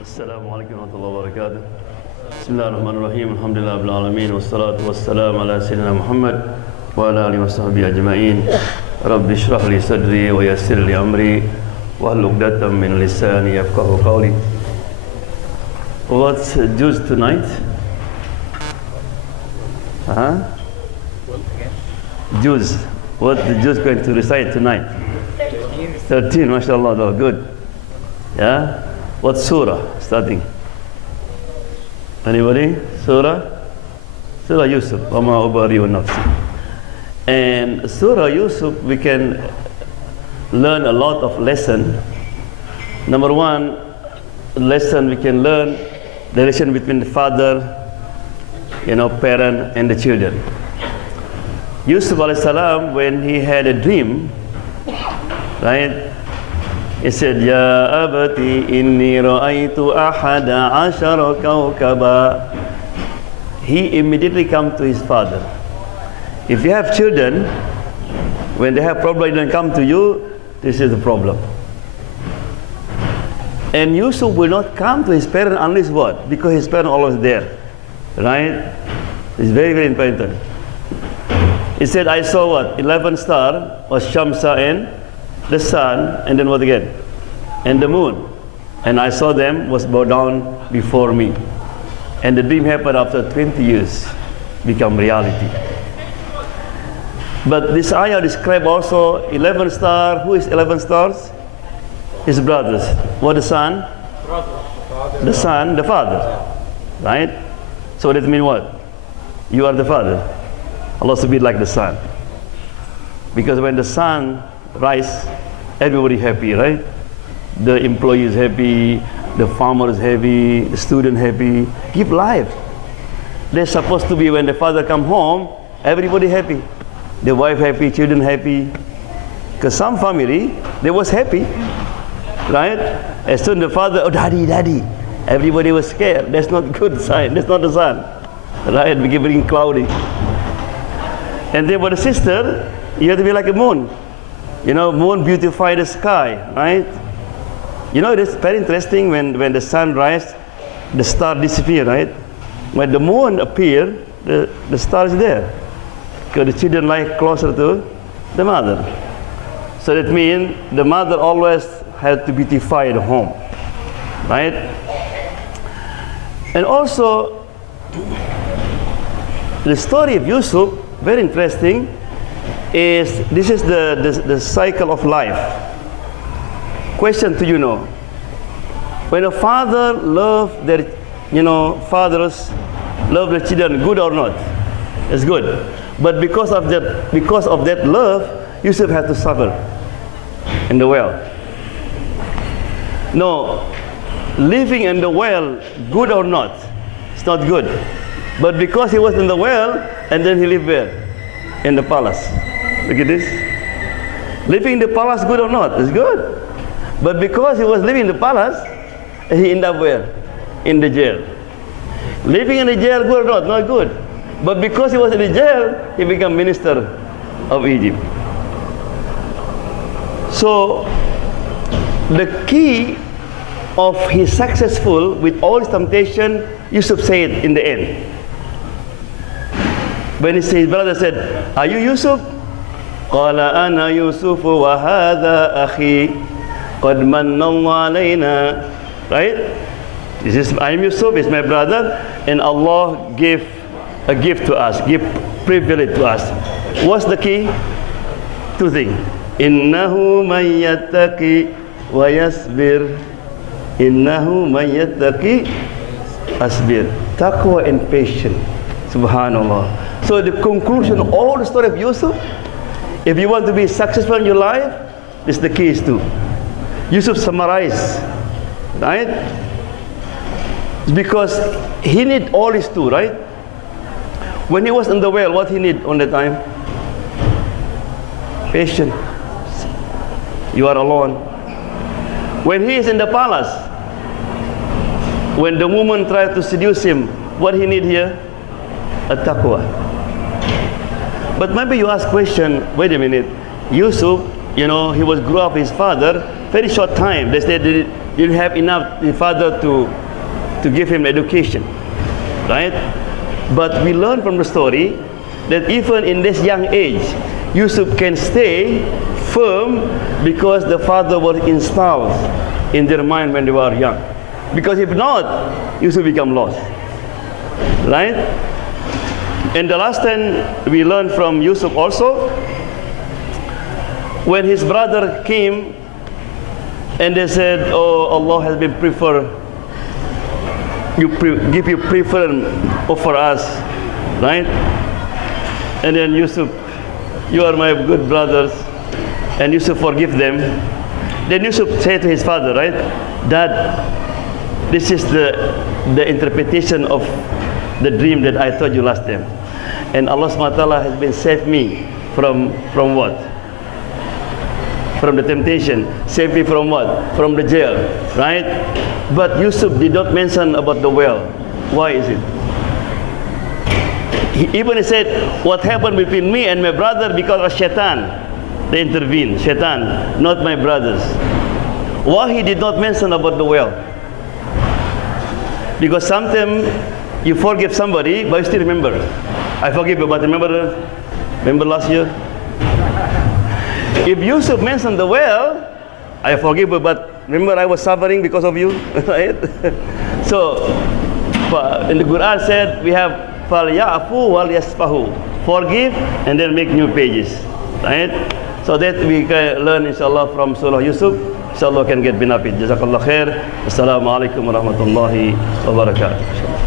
Assalamu alaikum wa rahmatullahi wa barakatuh. Bismillahirrahmanirrahim. Alhamdulillah rabbil alamin wassalatu wassalamu ala sayyidina Muhammad wa ala alihi wa sahbihi ajma'in. Rabbi shrah li sadri wa yassir li amri wahlul 'uqdatam min lisani yafqahu qawli. What's juice tonight? Juice. What the Jews going to recite tonight? 13, mashallah, though. Good. Yeah? What surah starting? Anybody? Surah? Surah Yusuf. Wama ubari wa nafsi. And Surah Yusuf, we can learn a lot of lesson. Number one lesson we can learn, the relation between the father, parent and the children. Yusuf alayhi salam, when he had a dream, right? He said, Ya abati inni ra'aytu ahada ashara kawkaba. He immediately come to his father. If you have children, when they have problem, they don't come to you, this is the problem. And Yusuf will not come to his parent unless what? Because his parent always there. Right? It's very, very important. He said, I saw what? 11 star was Shamsa and the sun, and then what again? And the moon. And I saw them was bow down before me. And the dream happened after 20 years, become reality. But this ayah describe also 11 star. Who is 11 stars? His brothers. What the son? The son, the father. Right? So that means what? You are the father. Allah to be like the sun. Because when the sun rise, everybody happy, right? The employee is happy, the farmer is happy, the student happy. Give life. They're supposed to be when the father come home, everybody happy. The wife happy, children happy. Because some family, they was happy, right? As soon as the father, oh daddy, daddy, everybody was scared. That's not good sign. That's not the sun, right? Becoming cloudy. And then for the sister, you have to be like a moon. Moon beautify the sky, right? It is very interesting when the sun rises, the star disappear, right? When the moon appear, the star is there. Because the children lie closer to the mother. So that means the mother always had to beautify the home, right? And also, the story of Yusuf, very interesting, this is the cycle of life. Question to when a father love their fathers love their children, good or not? It's good. But because of that love, Yusuf had to suffer in the well. No, living in the well, good or not? It's not good. But because he was in the well, and then he lived where? In the palace. Look at this. Living in the palace, good or not? It's good. But because he was living in the palace, he ended up where? In the jail. Living in the jail, good or not? Not good. But because he was in the jail, he became minister of Egypt. So, the key of his successful with all his temptation, Yusuf said in the end. When his brother said, are you Yusuf? قال أنا يوسف وهذا أخي قد من الله علينا. Right? I am Yusuf, it's my brother, and Allah gave a gift to us, give privilege to us. What's the key? Two things. إنه من يتقي ويصبر. إنه من يتقي أصبر. Taqwa and patience. Subhanallah. So the conclusion of all the story of Yusuf, if you want to be successful in your life, this is the keys too. Yusuf summarized, right? It's because he need all these two, right? When he was in the well, what he need on the time? Patience. You are alone. When he is in the palace, when the woman tried to seduce him, what he need here? A taqwa. But maybe you ask question, wait a minute, Yusuf, he was grew up his father, very short time. They said didn't have enough the father to give him education, right? But we learn from the story that even in this young age, Yusuf can stay firm because the father was installed in their mind when they were young. Because if not, Yusuf become lost, right? And the last thing we learn from Yusuf also, when his brother came and they said, "Oh, Allah has been give you preference over us," right? And then Yusuf, "You are my good brothers," and Yusuf forgive them. Then Yusuf said to his father, right, "Dad, this is the interpretation of the dream that I told you last time, and Allah SWT has been saved me from what? From the temptation. Saved me from what? From the jail, right?" But Yusuf did not mention about the well. Why is it? He even said, "What happened between me and my brother because of Shaitan." They intervened. Shaitan, not my brothers. Why he did not mention about the well? Because sometimes you forgive somebody, but you still remember. I forgive you, but remember last year? If Yusuf mentioned the well, I forgive you, but remember I was suffering because of you, right? So, in the Quran said we have فَلْيَعْفُوا وَلْيَصْفَحُوا, forgive and then make new pages, right? So that we can learn, inshallah, from Surah Yusuf. Inshallah can get benefit. Jazakallah khair. Assalamu alaikum warahmatullahi wabarakatuh.